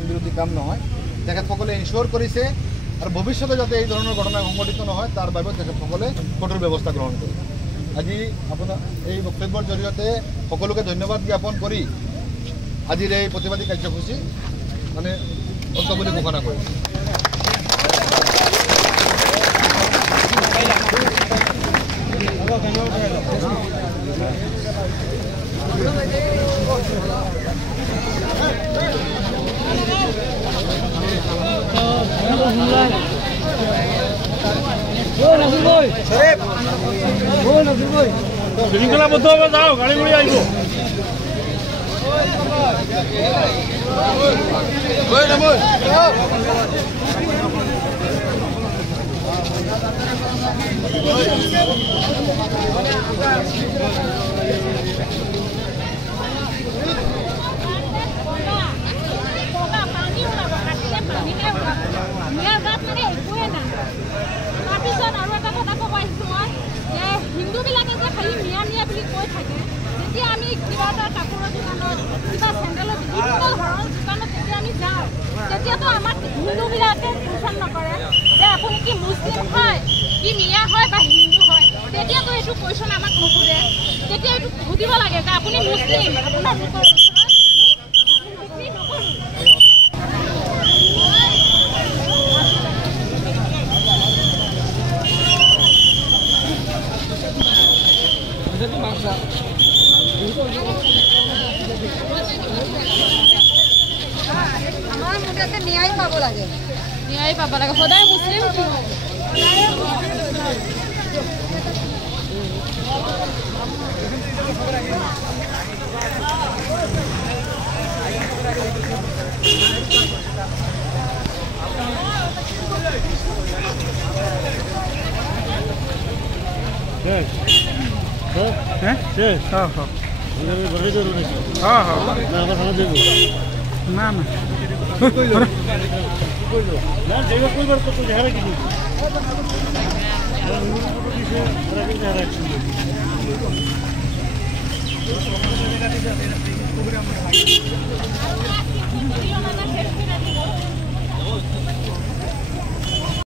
আইন বিৰোধী কাম নহয় তেখেতসকলে ইনশিওৰ কৰিছে আৰু ভৱিষ্যতে যাতে এই ধৰণৰ ঘটনা সংঘটিত নহয় তাৰ বাবে তেখেতসকলে কঠোৰ ব্যৱস্থা গ্ৰহণ কৰে আজি আপোনাৰ এই বক্তব্যৰ জৰিয়তে সকলোকে ধন্যবাদ জ্ঞাপন কৰি আজিৰ এই প্ৰতিবাদী কাৰ্যসূচী মানে অন্ত বুলি ঘোষণা কৰিছে শৃঙ্খলাবদ্ধ হবে যাও গাড়ি ঘুরে আইব হিন্দুবিলাকে যে খালি মিয়া মিয়া বুলি কৈ থাকে যেতিয়া আমি কিবা এটা কাপোৰৰ দোকানত কিবা চেণ্ডেলৰ বিভিন্ন ধৰণৰ দোকানত যেতিয়া আমি যাওঁ তেতিয়াতো আমাক হিন্দুবিলাকে কোৱেশ্যন নকৰে যে আপুনি কি মুছলিম হয় কি মিয়া হয় বা হিন্দু হয় তেতিয়াতো এইটো কুৱেশ্যন আমাক নুসুধে তেতিয়া এইটো সুধিব লাগে যে আপুনি মুছলিম আপোনাৰ লোকৰ আমাৰ মুঠতে ন্যায় পাব লাগে সদায় মুছলিম না